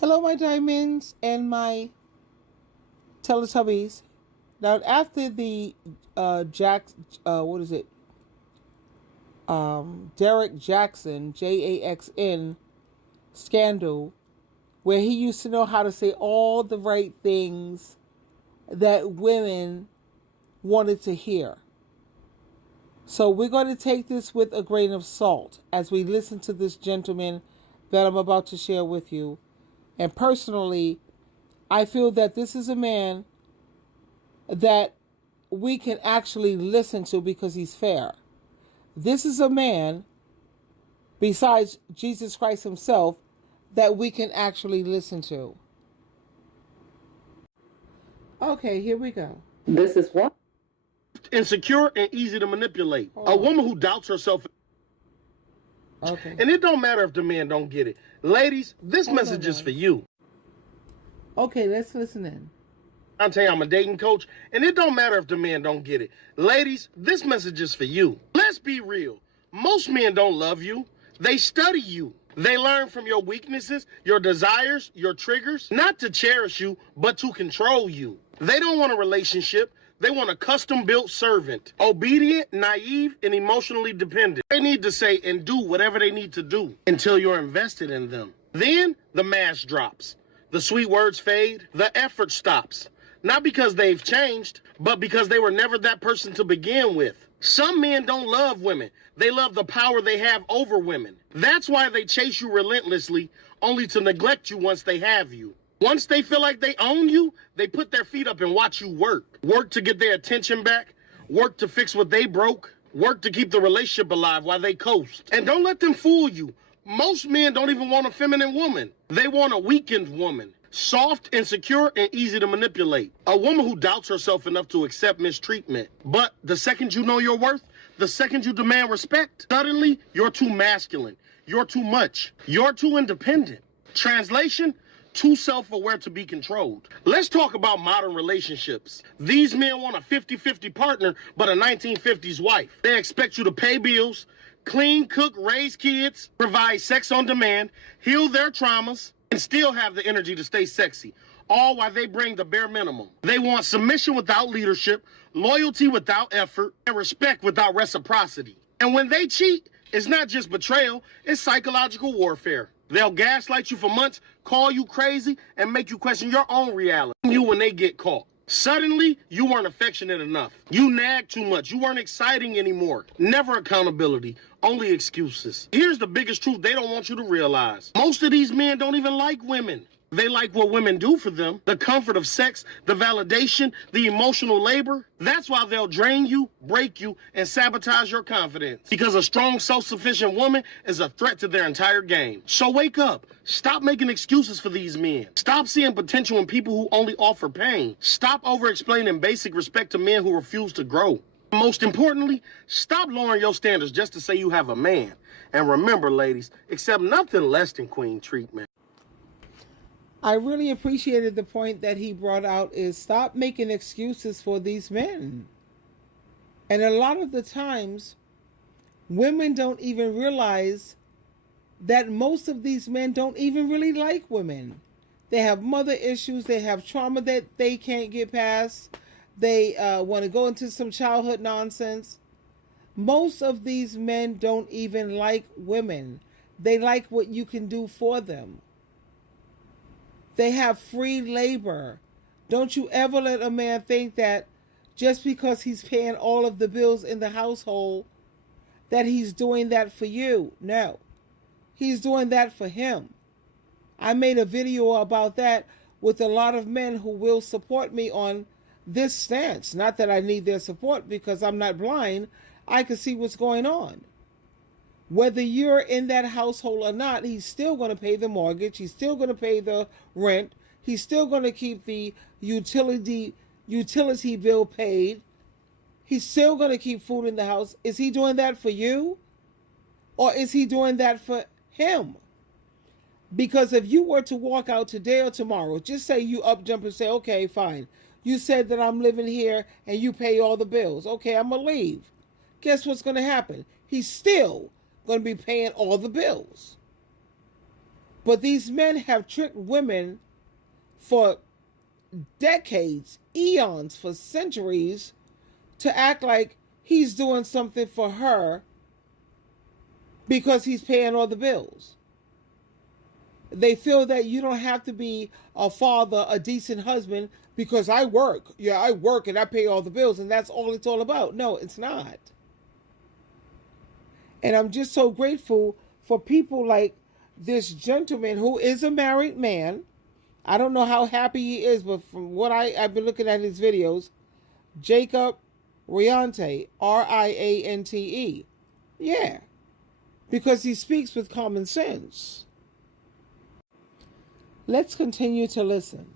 Hello, my diamonds and my Teletubbies. Now, after the what is it? Derek Jackson, Jaxn scandal, where he used to know how to say all the right things that women wanted to hear. So we're going to take this with a grain of salt as we listen to this gentleman that I'm about to share with you. And personally, I feel that this is a man that we can actually listen to because he's fair. This is a man, besides Jesus Christ himself, that we can actually listen to. Okay, here we go. This is what? Insecure and easy to manipulate. A woman who doubts herself. Okay. And it don't matter if the man don't get it. Ladies, this message is for you. Okay, let's listen in. I'm a dating coach, and it don't matter if the man don't get it. Ladies, this message is for you. Let's be real. Most men don't love you. They study you. They learn from your weaknesses, your desires, your triggers, not to cherish you, but to control you. They don't want a relationship. They want a custom-built servant, obedient, naive, and emotionally dependent. They need to say and do whatever they need to do until you're invested in them. Then the mask drops. The sweet words fade. The effort stops. Not because they've changed, but because they were never that person to begin with. Some men don't love women. They love the power they have over women. That's why they chase you relentlessly, only to neglect you once they have you. Once they feel like they own you, they put their feet up and watch you work. Work to get their attention back. Work to fix what they broke. Work to keep the relationship alive while they coast. And don't let them fool you. Most men don't even want a feminine woman. They want a weakened woman. Soft, insecure, and easy to manipulate. A woman who doubts herself enough to accept mistreatment. But the second you know your worth, the second you demand respect, suddenly you're too masculine. You're too much. You're too independent. Translation? Too self-aware to be controlled. Let's talk about modern relationships. These men want a 50-50 partner, but a 1950s wife. They expect you to pay bills, clean, cook, raise kids, provide sex on demand, heal their traumas, and still have the energy to stay sexy, all while they bring the bare minimum. They want submission without leadership, loyalty without effort, and respect without reciprocity. And when they cheat, it's not just betrayal, it's psychological warfare. They'll gaslight you for months, call you crazy, and make you question your own reality. You when they get caught. Suddenly, you weren't affectionate enough. You nagged too much. You weren't exciting anymore. Never accountability, only excuses. Here's the biggest truth they don't want you to realize. Most of these men don't even like women. They like what women do for them, the comfort of sex, the validation, the emotional labor. That's why they'll drain you, break you, and sabotage your confidence. Because a strong, self-sufficient woman is a threat to their entire game. So wake up. Stop making excuses for these men. Stop seeing potential in people who only offer pain. Stop over-explaining basic respect to men who refuse to grow. Most importantly, stop lowering your standards just to say you have a man. And remember, ladies, accept nothing less than queen treatment. I really appreciated the point that he brought out is stop making excuses for these men. And a lot of the times, women don't even realize that most of these men don't even really like women. They have mother issues. They have trauma that they can't get past. They want to go into some childhood nonsense. Most of these men don't even like women. They like what you can do for them. They have free labor. Don't you ever let a man think that just because he's paying all of the bills in the household, that he's doing that for you. No, he's doing that for him. I made a video about that with a lot of men who will support me on this stance. Not that I need their support because I'm not blind. I can see what's going on. Whether you're in that household or not, he's still going to pay the mortgage. He's still going to pay the rent. He's still going to keep the utility bill paid. He's still going to keep food in the house. Is he doing that for you? Or is he doing that for him? Because if you were to walk out today or tomorrow, just say you up jump and say, okay, fine. You said that I'm living here and you pay all the bills. Okay, I'm going to leave. Guess what's going to happen? He's still going to be paying all the bills. But these men have tricked women for decades, eons, for centuries to act like he's doing something for her because he's paying all the bills. They feel that you don't have to be a father, a decent husband, because I work. Yeah, I work and I pay all the bills, and that's all it's all about. No, it's not. And I'm just so grateful for people like this gentleman who is a married man. I don't know how happy he is, but from what I've been looking at his videos, Jacob Riante, Riante. Yeah, because he speaks with common sense. Let's continue to listen.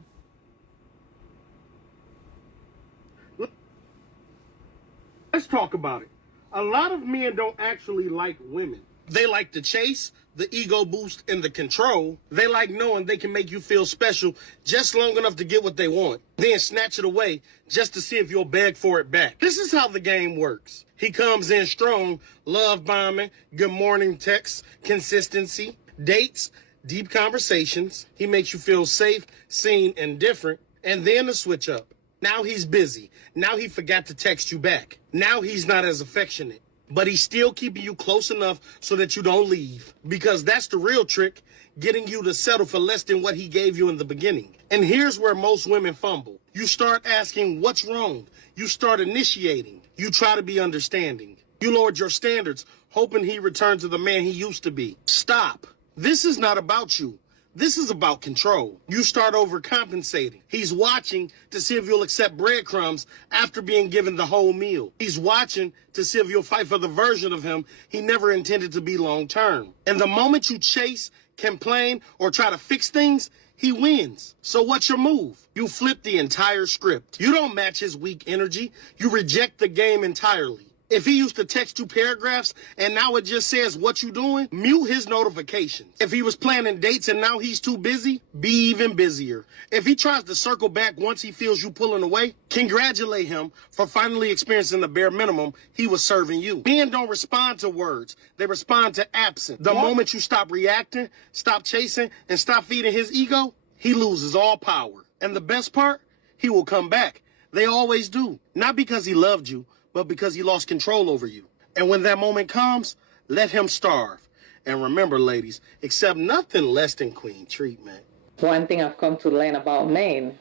Let's talk about it. A lot of men don't actually like women. They like the chase, the ego boost, and the control. They like knowing they can make you feel special just long enough to get what they want, then snatch it away just to see if you'll beg for it back. This is how the game works. He comes in strong, love bombing, good morning texts, consistency, dates, deep conversations. He makes you feel safe, seen, and different, and then the switch up. Now he's busy. Now he forgot to text you back. Now he's not as affectionate. But he's still keeping you close enough so that you don't leave. Because that's the real trick, getting you to settle for less than what he gave you in the beginning. And here's where most women fumble. You start asking, what's wrong? You start initiating. You try to be understanding. You lowered your standards, hoping he returns to the man he used to be. Stop. This is not about you. This is about control. You start overcompensating. He's watching to see if you'll accept breadcrumbs after being given the whole meal. He's watching to see if you'll fight for the version of him he never intended to be long term. And the moment you chase, complain, or try to fix things, he wins. So what's your move? You flip the entire script. You don't match his weak energy. You reject the game entirely. If he used to text you paragraphs and now it just says what you doing, mute his notifications. If he was planning dates and now he's too busy, be even busier. If he tries to circle back once he feels you pulling away, congratulate him for finally experiencing the bare minimum he was serving you. Men don't respond to words. They respond to absence. The moment you stop reacting, stop chasing, and stop feeding his ego, he loses all power. And the best part, he will come back. They always do. Not because he loved you, but because he lost control over you. And when that moment comes, let him starve. And remember, ladies, accept nothing less than queen treatment. One thing I've come to learn about men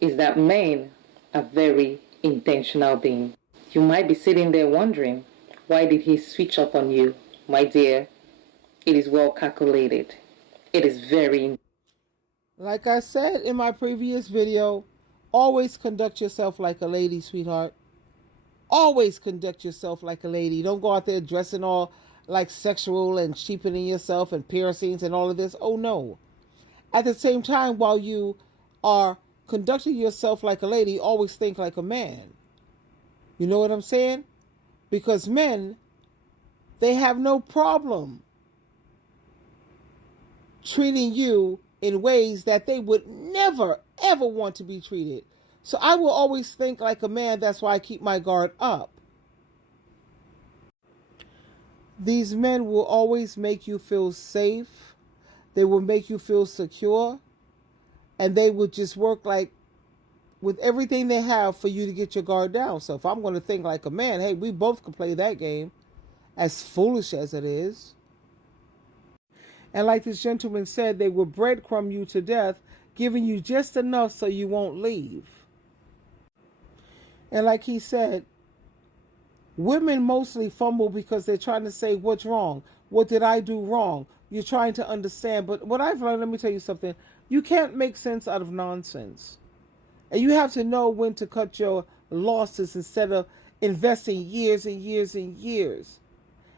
is that men are very intentional beings. You might be sitting there wondering, why did he switch up on you? My dear, it is well calculated. It is very... Like I said in my previous video, always conduct yourself like a lady, sweetheart. Always conduct yourself like a lady. Don't go out there dressing all like sexual and cheapening yourself and piercings and all of this. Oh, no. At the same time, while you are conducting yourself like a lady, always think like a man. You know what I'm saying? Because men, they have no problem treating you in ways that they would never, ever want to be treated. So I will always think like a man. That's why I keep my guard up. These men will always make you feel safe. They will make you feel secure. And they will just work like with everything they have for you to get your guard down. So if I'm going to think like a man, hey, we both can play that game, as foolish as it is. And like this gentleman said, they will breadcrumb you to death, giving you just enough so you won't leave. And like he said, women mostly fumble because they're trying to say, what's wrong? What did I do wrong? You're trying to understand. But what I've learned, let me tell you something. You can't make sense out of nonsense. And you have to know when to cut your losses instead of investing years and years and years.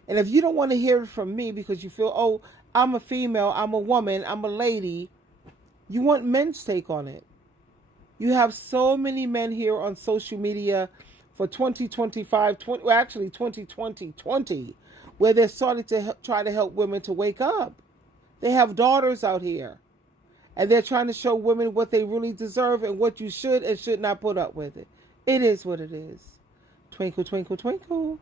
And if you don't want to hear it from me because you feel, oh, I'm a female, I'm a woman, I'm a lady, you want men's take on it. You have so many men here on social media for 2020, where they're starting to try to help women to wake up. They have daughters out here, and they're trying to show women what they really deserve and what you should and should not put up with it. It is what it is. Twinkle, twinkle, twinkle.